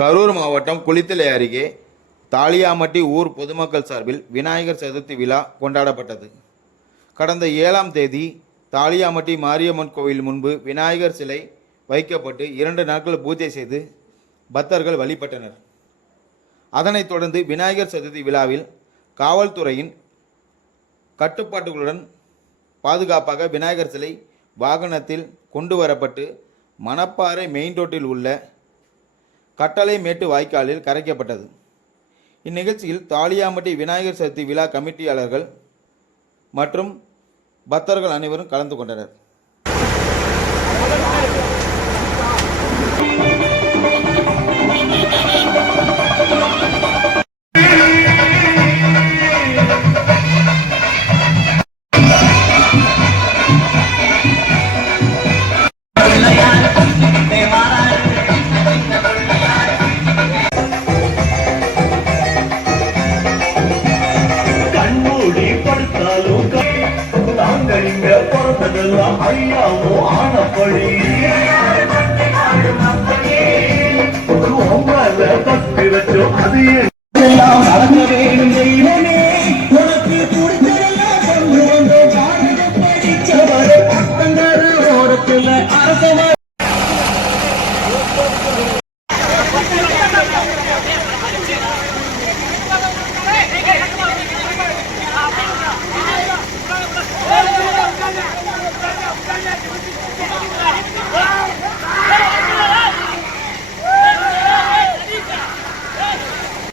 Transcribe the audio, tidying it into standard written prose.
கரூர் மாவட்டம் குளித்தலை அருகே தாளியாமட்டி ஊர் பொதுமக்கள் சார்பில் விநாயகர் சதுர்த்தி விழா கொண்டாடப்பட்டது. கடந்த 7ஆம் தேதி தாளியாமட்டி மாரியம்மன் கோவில் முன்பு விநாயகர் சிலை வைக்கப்பட்டு 2 நாட்கள் பூஜை செய்து பக்தர்கள் வழிபட்டனர். அதனைத் தொடர்ந்து விநாயகர் சதுர்த்தி விழாவில் காவல்துறையின் கட்டுப்பாட்டுகளுடன் பாதுகாப்பாக விநாயகர் சிலை வாகனத்தில் கொண்டு வரப்பட்டு மணப்பாறை மெயின் ரோட்டில் உள்ள கட்டளை மேட்டு வாய்க்காலில் கரைக்கப்பட்டது. இந்நிகழ்ச்சியில் தாளியாமட்டி விநாயகர் சதுர்த்தி விழா கமிட்டியாளர்கள் மற்றும் பக்தர்கள் அனைவரும் கலந்து கொண்டனர். ஐயாவோ ஆனப்படி கட்டி வச்சோம் அது